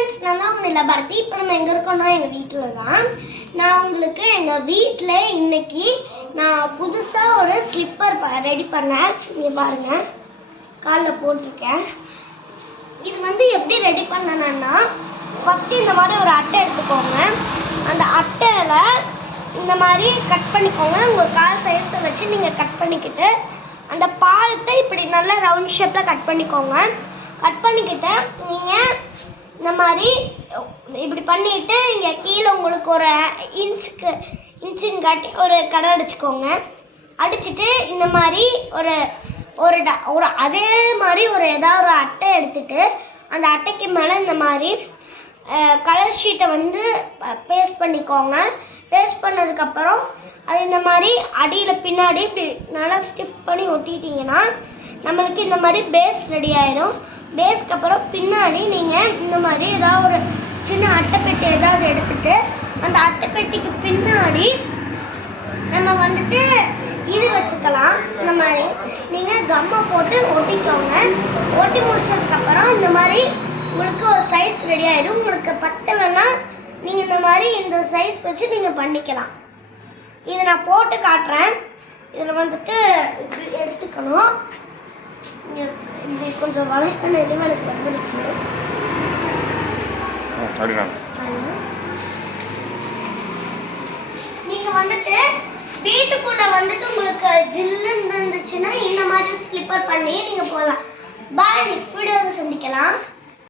Friends, நான் தான் உங்களை பாரதி. இப்போ நம்ம எங்கே இருக்கோம்னா எங்கள் வீட்டில் தான். நான் உங்களுக்கு எங்கள் வீட்டில் இன்னைக்கு நான் புதுசாக ஒரு ஸ்லிப்பர் ரெடி பண்ணேன். நீங்கள் பாருங்கள், காலில் போட்டிருக்கேன். இது வந்து எப்படி ரெடி பண்ணணும்னா, ஃபஸ்ட்டு இந்த மாதிரி ஒரு அட்டை எடுத்துக்கோங்க. அந்த அட்டையில் இந்த மாதிரி கட் பண்ணிக்கோங்க. உங்கள் கால் சைஸை வச்சு நீங்கள் கட் பண்ணிக்கிட்டு அந்த பாதத்தை இப்படி நல்லா ரவுண்ட் ஷேப்பில் கட் பண்ணிக்கோங்க. கட் பண்ணிக்கிட்டு நீங்கள் இந்த மாதிரி இப்படி பண்ணிவிட்டு இங்கே கீழே உங்களுக்கு ஒரு இன்ச்சுன்னு காட்டி ஒரு கடை அடிச்சுக்கோங்க. அடிச்சுட்டு இந்த மாதிரி ஒரு ஒரு அதே மாதிரி ஏதாவது ஒரு அட்டை எடுத்துகிட்டு அந்த அட்டைக்கு மேலே இந்த மாதிரி கலர் ஷீட்டை வந்து பேஸ்ட் பண்ணிக்கோங்க. பேஸ்ட் பண்ணதுக்கப்புறம் அது இந்த மாதிரி அடியில் பின்னாடி இப்படி நல்லா ஸ்டிஃப் பண்ணி ஒட்டிட்டிங்கன்னா நம்மளுக்கு இந்த மாதிரி பேஸ் ரெடி ஆயிடும். பேஸ்க்கு அப்புறம் பின்னாடி நீங்கள் இந்த மாதிரி ஏதாவது ஒரு சின்ன அட்டைப்பெட்டி ஏதாவது எடுத்துகிட்டு அந்த அட்டைப்பெட்டிக்கு பின்னாடி நம்ம வந்துட்டு இது வச்சுக்கலாம். இந்த மாதிரி நீங்கள் கம்மை போட்டு ஒட்டிக்கோங்க. ஒட்டி முடிச்சதுக்கப்புறம் இந்த மாதிரி உங்களுக்கு ஒரு சைஸ் ரெடி ஆகிடும். உங்களுக்கு பத்தலைன்னா நீங்கள் இந்த மாதிரி இந்த சைஸ் வச்சு நீங்கள் பண்ணிக்கலாம். இதை நான் போட்டு காட்டுறேன். இதில் வந்துட்டு எடுத்துக்கணும். இப்படி கொஞ்சம் வளைப்பான இடைவெளிக்கு வந்துருச்சு. நீங்கள் வந்துட்டு வீட்டுக்குள்ளே வந்துட்டு உங்களுக்கு ஜில்லுன்னு இருந்துச்சுன்னா இந்த மாதிரி ஸ்லிப்பர் பண்ணி நீங்கள் போகலாம். பாய், நெக்ஸ்ட் வீடியோவில் சந்திக்கலாம்.